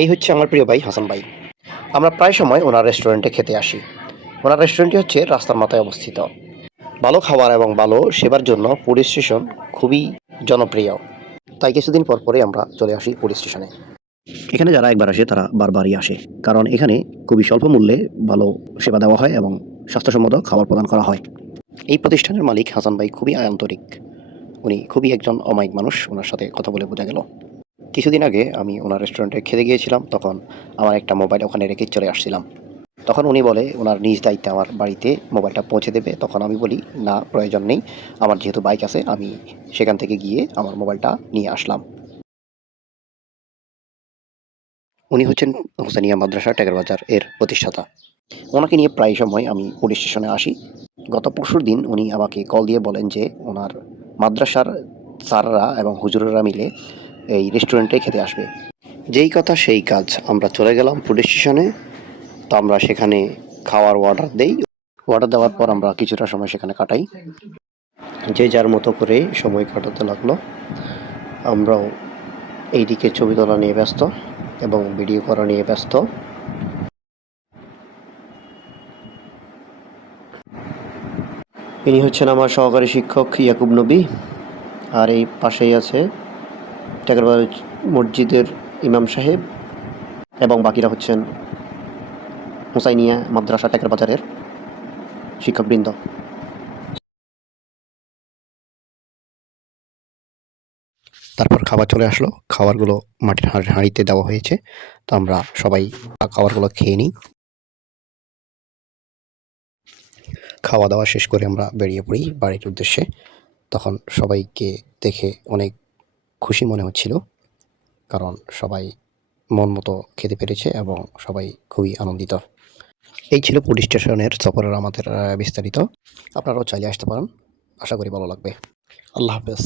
এই হচ্ছে আমার প্রিয় ভাই হাসান ভাই। আমরা প্রায় সময় ওনার রেস্টুরেন্টে খেতে আসি। ওনার রেস্টুরেন্টটি হচ্ছে রাস্তার মাথায় অবস্থিত। ভালো খাবার এবং ভালো সেবার জন্য পুলিশ স্টেশন খুবই জনপ্রিয়। তাই কিছুদিন পর পরে আমরা চলে আসি পুলিশ স্টেশনে। এখানে যারা একবার আসে তারা বারবারই আসে, কারণ এখানে খুবই স্বল্প মূল্যে ভালো সেবা দেওয়া হয় এবং স্বাস্থ্যসম্মত খাবার প্রদান করা হয়। এই প্রতিষ্ঠানের মালিক হাসান ভাই খুবই আন্তরিক। উনি খুবই একজন অমায়িক মানুষ, ওনার সাথে কথা বলে বোঝা গেল। কিছুদিন আগে আমি ওনার রেস্টুরেন্টে খেতে গিয়েছিলাম, তখন আমার একটা মোবাইল ওখানে রেখে চলে আসছিলাম। তখন উনি বলে ওনার নিজ দায়িত্বে আমার বাড়িতে মোবাইলটা পৌঁছে দেবে। তখন আমি বলি না, প্রয়োজন নেই, আমার যেহেতু বাইক আছে আমি সেখান থেকে গিয়ে আমার মোবাইলটা নিয়ে আসলাম। উনি হচ্ছেন হোসেনিয়া মাদ্রাসা টেকের বাজার এর প্রতিষ্ঠাতা। ওনাকে নিয়ে প্রায় সময় আমি পুলিশ স্টেশনে আসি। গত পরশুর দিন উনি আমাকে কল দিয়ে বলেন যে ওনার মাদ্রাসার স্যাররা এবং হুজুরেরা মিলে এই রেস্টুরেন্টে খেতে আসবে। যেই কথা সেই কাজ, আমরা চলে গেলাম পুলিশ স্টেশনে। তো আমরা সেখানে খাওয়ার অর্ডার দেই। অর্ডার দেওয়ার পর আমরা কিছুটা সময় সেখানে কাটাই। যে যার মতো করে সময় কাটাতে লাগলো। আমরাও এইদিকে ছবি তোলা নিয়ে ব্যস্ত এবং ভিডিও করা নিয়ে ব্যস্ত। ইনি হচ্ছেন আমার সহকারী শিক্ষক ইয়াকুব নবী। আর এই পাশেই আছে টেকেরবাজার মসজিদের ইমাম সাহেব, এবং বাকিরা হচ্ছেন হুসাইনিয়া মাদ্রাসা টেকের বাজারের শিক্ষকবৃন্দ। তারপর খাবার চলে আসলো। খাবারগুলো মাটির হাঁড়িতে দেওয়া হয়েছে। তো আমরা সবাই খাবারগুলো খেয়ে নিই। খাওয়া দাওয়া শেষ করে আমরা বেরিয়ে পড়ি বাড়ির উদ্দেশ্যে। তখন সবাইকে দেখে অনেক খুশি মনে হচ্ছিল, কারণ সবাই মন মতো খেতে পেরেছে এবং সবাই খুবই আনন্দিত। এই ছিল পুলিশ স্টেশনের সফরের আমাদের বিস্তারিত। আপনারাও চাইলে আসতে পারেন। আশা করি ভালো লাগবে। আল্লাহ হাফেজ।